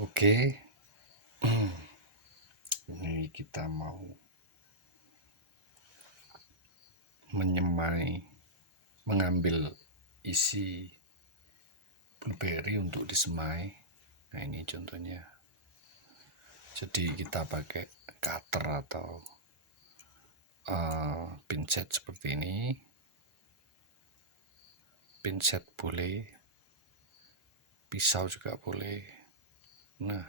Oke, ini kita mau mengambil isi blueberry untuk disemai. Nah, ini contohnya. Jadi kita pakai cutter atau pinset seperti ini. Pinset boleh, pisau juga boleh. Nah,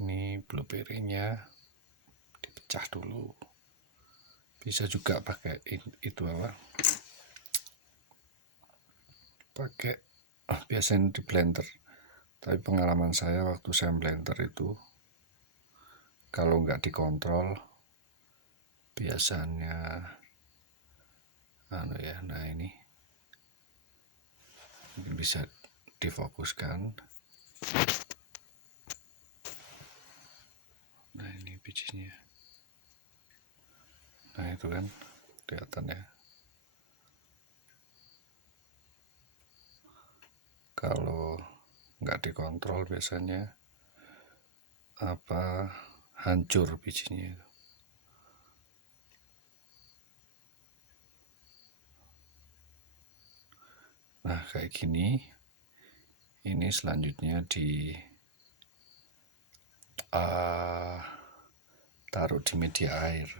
ini blueberry-nya dipecah dulu. Bisa juga pakai itu pakai biasanya di blender, tapi pengalaman saya waktu saya blender itu kalau nggak dikontrol biasanya nah ini bisa difokuskan. Nah, ini bijinya. Nah, itu kan kelihatan ya. Kalau nggak dikontrol biasanya hancur bijinya. Nah, kayak gini. Ini selanjutnya taruh di media air,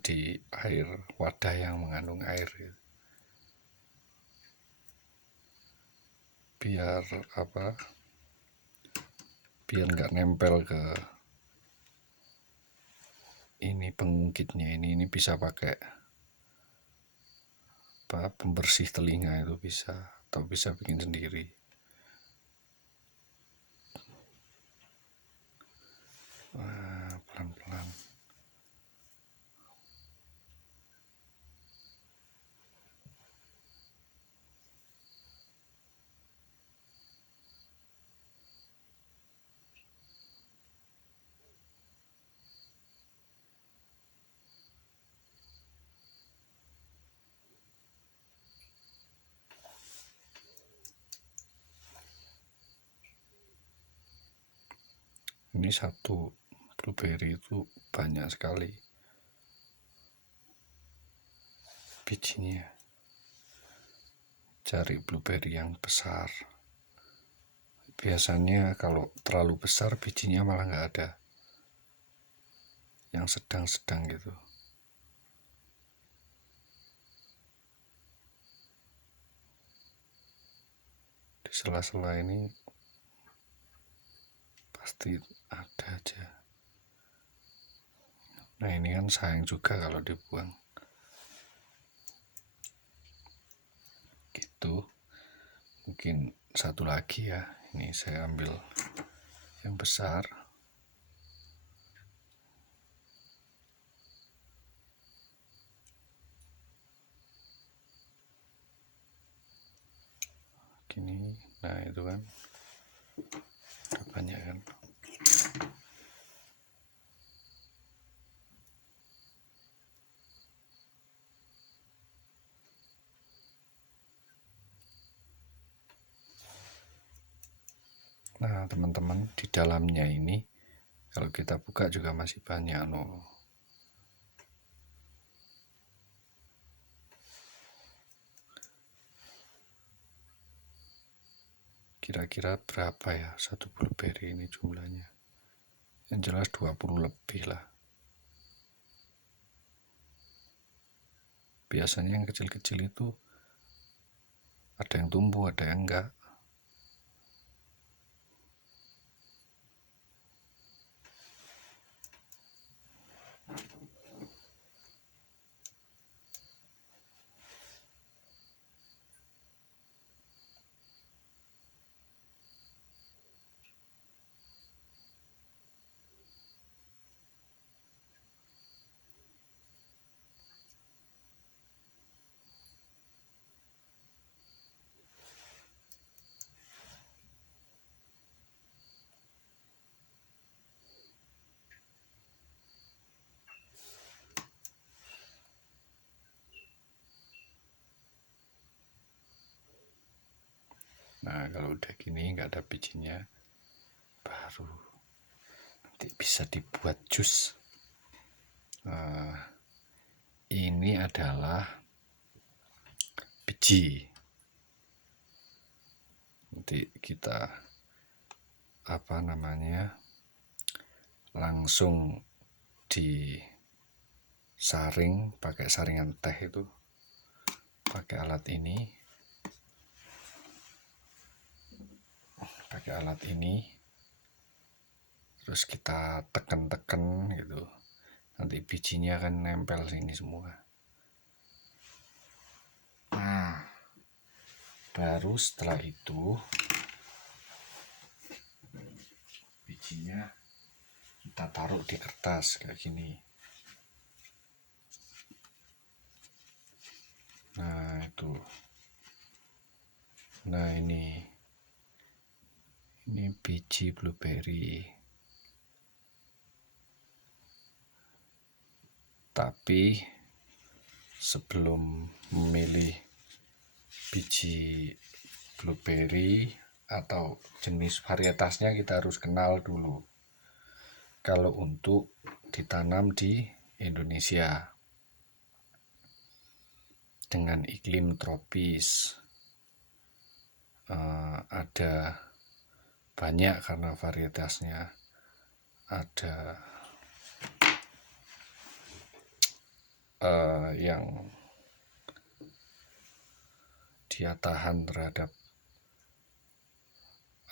di air wadah yang mengandung air, biar biar nggak nempel ke ini pengungkitnya. Ini bisa pakai pembersih telinga, itu bisa, atau bisa bikin sendiri. Pelan-pelan. Ini satu blueberry itu banyak sekali bijinya. Cari blueberry yang besar. Biasanya kalau terlalu besar bijinya malah nggak ada. Yang sedang-sedang gitu. Di sela-sela ini pasti ada aja. Nah, ini kan sayang juga kalau dibuang. Gitu. Mungkin satu lagi ya. Ini saya ambil yang besar. Gini. Nah, itu kan udah banyak kan. Nah, teman-teman, di dalamnya ini kalau kita buka juga masih banyak Kira-kira berapa ya satu blueberry ini jumlahnya? Yang jelas 20 lebih lah. Biasanya yang kecil-kecil itu ada yang tumbuh, ada yang enggak. Nah, kalau udah gini nggak ada bijinya, baru, nanti bisa dibuat jus. Ini adalah biji, nanti kita langsung disaring pakai saringan teh, itu pakai alat ini, terus kita tekan-tekan gitu, nanti bijinya akan nempel sini semua. Nah, baru setelah itu bijinya kita taruh di kertas kayak gini. Nah itu, ini biji blueberry. Tapi sebelum memilih biji blueberry atau jenis varietasnya, kita harus kenal dulu kalau untuk ditanam di Indonesia dengan iklim tropis. Ada banyak karena varietasnya ada yang dia tahan terhadap,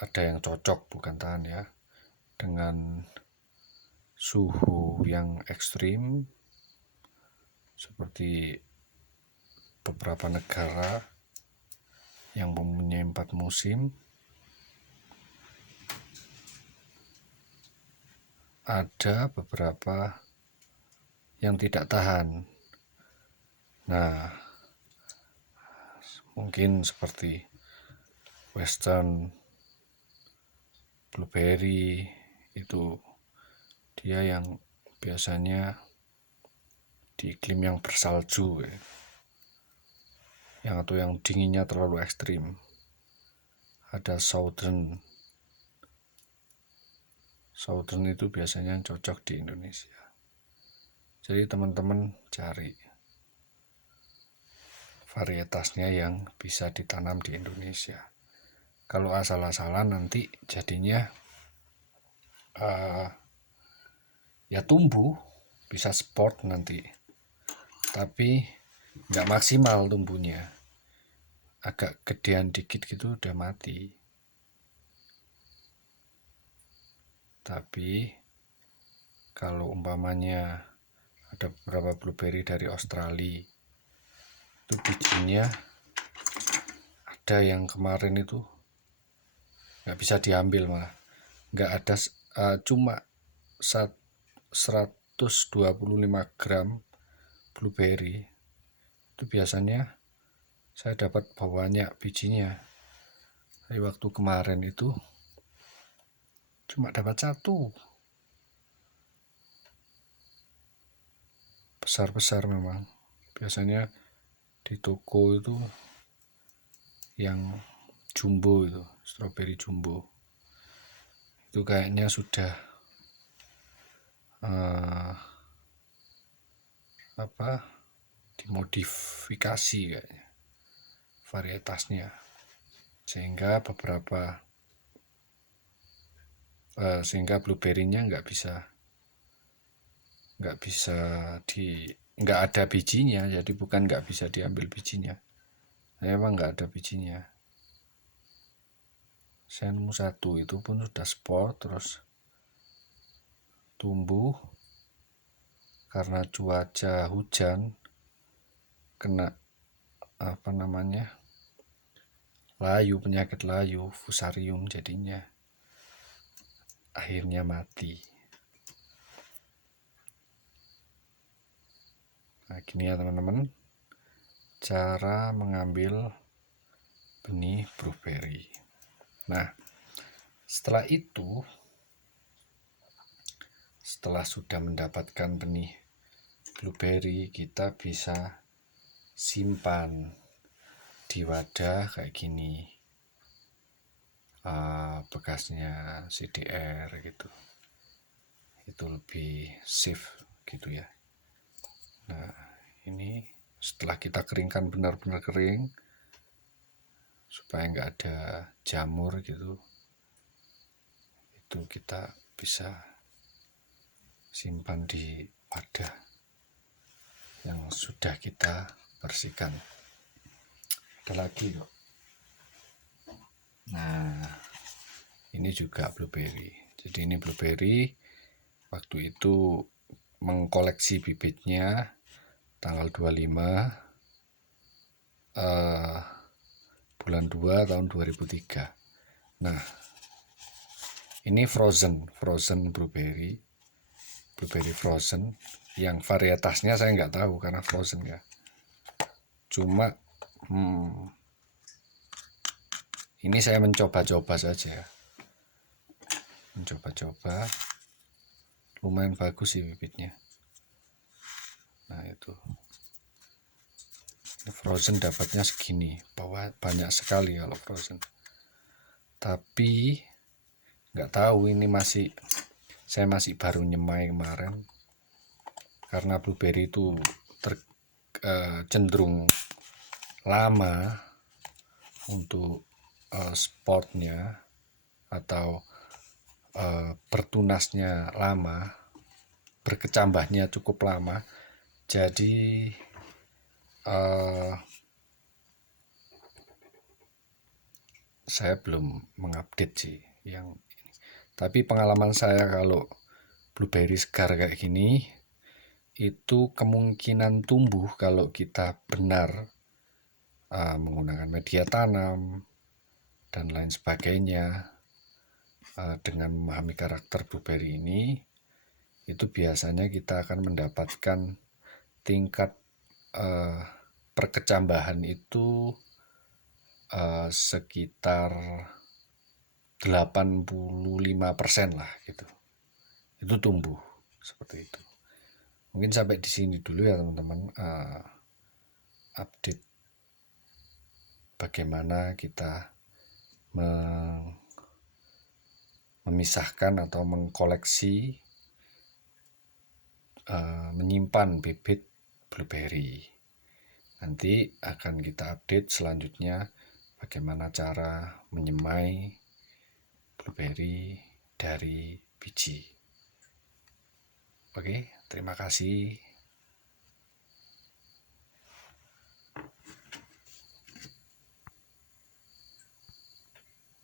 ada yang cocok, bukan tahan ya, dengan suhu yang ekstrim seperti beberapa negara yang mempunyai 4 musim. Ada beberapa yang tidak tahan. Nah, mungkin seperti western blueberry, itu dia yang biasanya di iklim yang bersalju atau yang dinginnya terlalu ekstrim. Ada southern itu biasanya cocok di Indonesia. Jadi teman-teman cari varietasnya yang bisa ditanam di Indonesia. Kalau asal-asalan nanti jadinya ya tumbuh, bisa sport nanti, tapi nggak maksimal tumbuhnya, agak gedean dikit gitu udah mati. Tapi kalau umpamanya ada beberapa blueberry dari Australia, itu bijinya ada yang kemarin itu nggak bisa diambil, malah nggak ada, cuma 125 gram blueberry itu biasanya saya dapat banyak bijinya. Tapi waktu kemarin itu cuma dapat 1, besar-besar memang. Biasanya di toko itu yang jumbo, itu strawberry jumbo, itu kayaknya sudah dimodifikasi kayaknya varietasnya, sehingga blueberry-nya nggak ada bijinya. Jadi bukan nggak bisa diambil bijinya, memang nggak ada bijinya. Saya nemu 1, itu pun sudah sport, terus tumbuh karena cuaca hujan, kena penyakit layu, fusarium, jadinya akhirnya mati. Nah, gini ya teman-teman, cara mengambil benih blueberry. Nah, setelah itu, setelah sudah mendapatkan benih blueberry, kita bisa simpan di wadah kayak gini, bekasnya CDR gitu, itu lebih safe gitu ya. Nah ini setelah kita keringkan benar-benar kering supaya nggak ada jamur gitu, itu kita bisa simpan di wadah yang sudah kita bersihkan. Ada lagi kok. Nah ini juga blueberry. Jadi ini blueberry waktu itu mengkoleksi bibitnya tanggal 25 bulan 2 tahun 2003. Nah ini frozen blueberry frozen, yang varietasnya saya nggak tahu karena frozen ya. Cuma ini saya mencoba-coba saja, lumayan bagus sih bibitnya. Nah itu frozen dapatnya segini, bahwa banyak sekali kalau frozen. Tapi nggak tahu, ini saya masih baru nyemai kemarin, karena blueberry itu cenderung lama untuk spotnya atau bertunasnya lama, berkecambahnya cukup lama. Jadi saya belum mengupdate sih yang ini. Tapi pengalaman saya kalau blueberry segar kayak gini itu kemungkinan tumbuh kalau kita benar menggunakan media tanam dan lain sebagainya. Dengan memahami karakter blueberry ini, itu biasanya kita akan mendapatkan tingkat perkecambahan itu sekitar 85% lah gitu. Itu tumbuh seperti itu. Mungkin sampai di sini dulu ya teman-teman, update bagaimana kita memisahkan atau mengkoleksi, menyimpan bibit blueberry. Nanti akan kita update selanjutnya bagaimana cara menyemai blueberry dari biji. Oke, terima kasih.